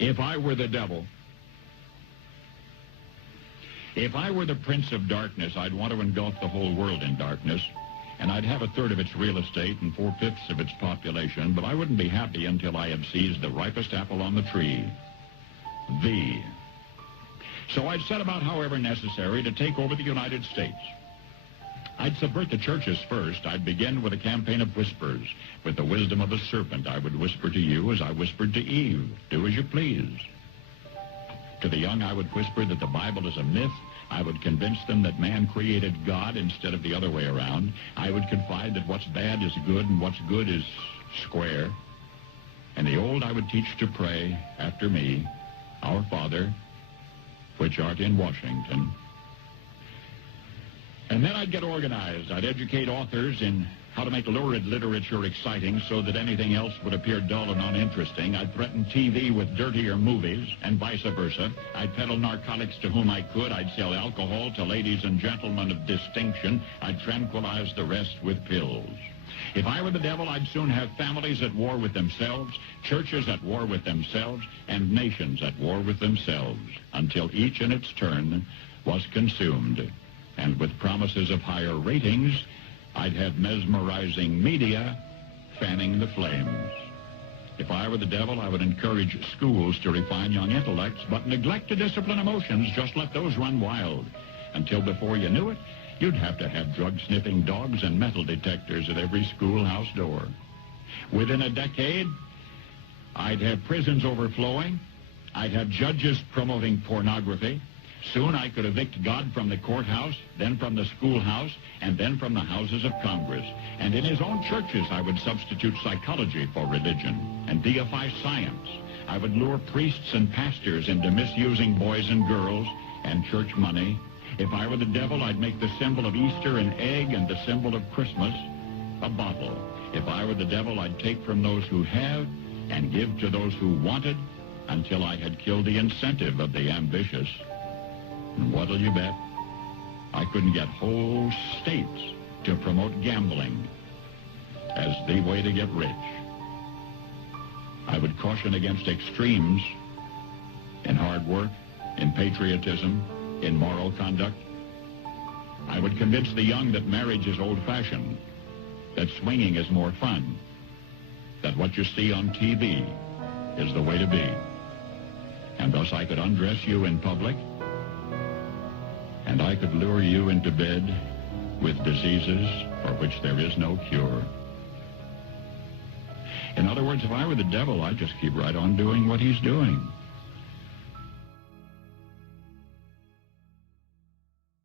If I were the devil, if I were the prince of darkness, I'd want to engulf the whole world in darkness, and I'd have a third of its real estate and 4/5 of its population, but I wouldn't be happy until I had seized the ripest apple on the tree, thee. So I'd set about, however necessary, to take over the United States. I'd subvert the churches first. I'd begin with a campaign of whispers. With the wisdom of a serpent, I would whisper to you as I whispered to Eve, do as you please. To the young, I would whisper that the Bible is a myth. I would convince them that man created God instead of the other way around. I would confide that what's bad is good and what's good is square. And the old I would teach to pray after me, Our Father, which art in Washington. And then I'd get organized. I'd educate authors in how to make lurid literature exciting so that anything else would appear dull and uninteresting. I'd threaten TV with dirtier movies and vice versa. I'd peddle narcotics to whom I could. I'd sell alcohol to ladies and gentlemen of distinction. I'd tranquilize the rest with pills. If I were the devil, I'd soon have families at war with themselves, churches at war with themselves, and nations at war with themselves, until each in its turn was consumed. And with promises of higher ratings, I'd have mesmerizing media fanning the flames. If I were the devil, I would encourage schools to refine young intellects, but neglect to discipline emotions. Just let those run wild. Until before you knew it, you'd have to have drug-sniffing dogs and metal detectors at every schoolhouse door. Within a decade, I'd have prisons overflowing. I'd have judges promoting pornography. Soon I could evict God from the courthouse, then from the schoolhouse, and then from the houses of Congress. And in his own churches, I would substitute psychology for religion and deify science. I would lure priests and pastors into misusing boys and girls and church money. If I were the devil, I'd make the symbol of Easter an egg and the symbol of Christmas a bottle. If I were the devil, I'd take from those who have and give to those who wanted until I had killed the incentive of the ambitious. And what'll you bet? I couldn't get whole states to promote gambling as the way to get rich. I would caution against extremes in hard work, in patriotism, in moral conduct. I would convince the young that marriage is old-fashioned, that swinging is more fun, that what you see on TV is the way to be. And thus I could undress you in public, and I could lure you into bed with diseases for which there is no cure. In other words, if I were the devil, I'd just keep right on doing what he's doing.